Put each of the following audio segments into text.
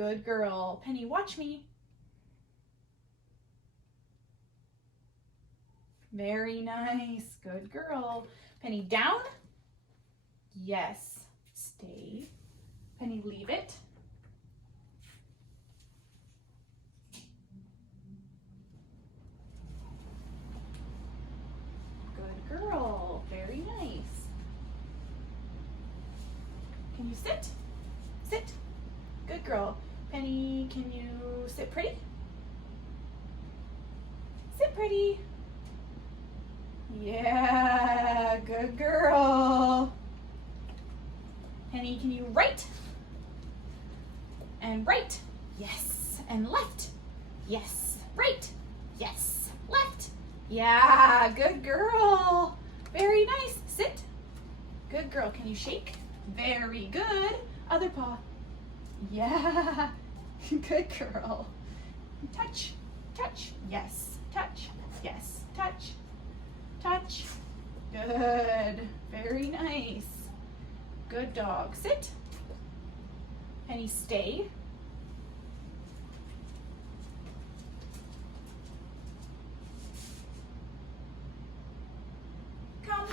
Good girl. Penny, watch me. Very nice. Good girl. Penny, down. Yes. Stay. Penny, leave it. Good girl. Very nice. Can you sit? Sit. Good girl. Penny, can you sit pretty? Sit pretty. Yeah, good girl. Penny, can you right? And right. Yes. And left. Yes. Right. Yes. Left. Yeah, good girl. Very nice. Sit. Good girl. Can you shake? Very good. Other paw. Yeah. Good girl. Touch. Touch. Yes. Touch. Yes. Touch. Touch. Good. Very nice. Good dog. Sit. Penny, stay. Come.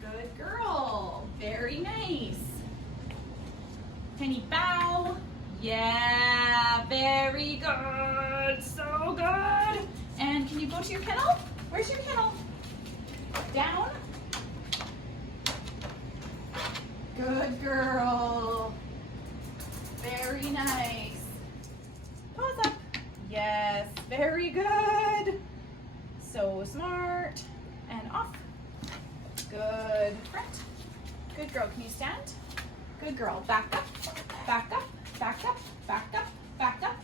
Good girl. Very nice. Penny, bow. Yeah, very good. So good. And can you go to your kennel? Where's your kennel? Down. Good girl. Very nice. Paws up. Yes, very good. So smart. And off. Good. Front. Good girl. Can you stand? Good girl. Back up. Back up. Back up. Back up. Back up.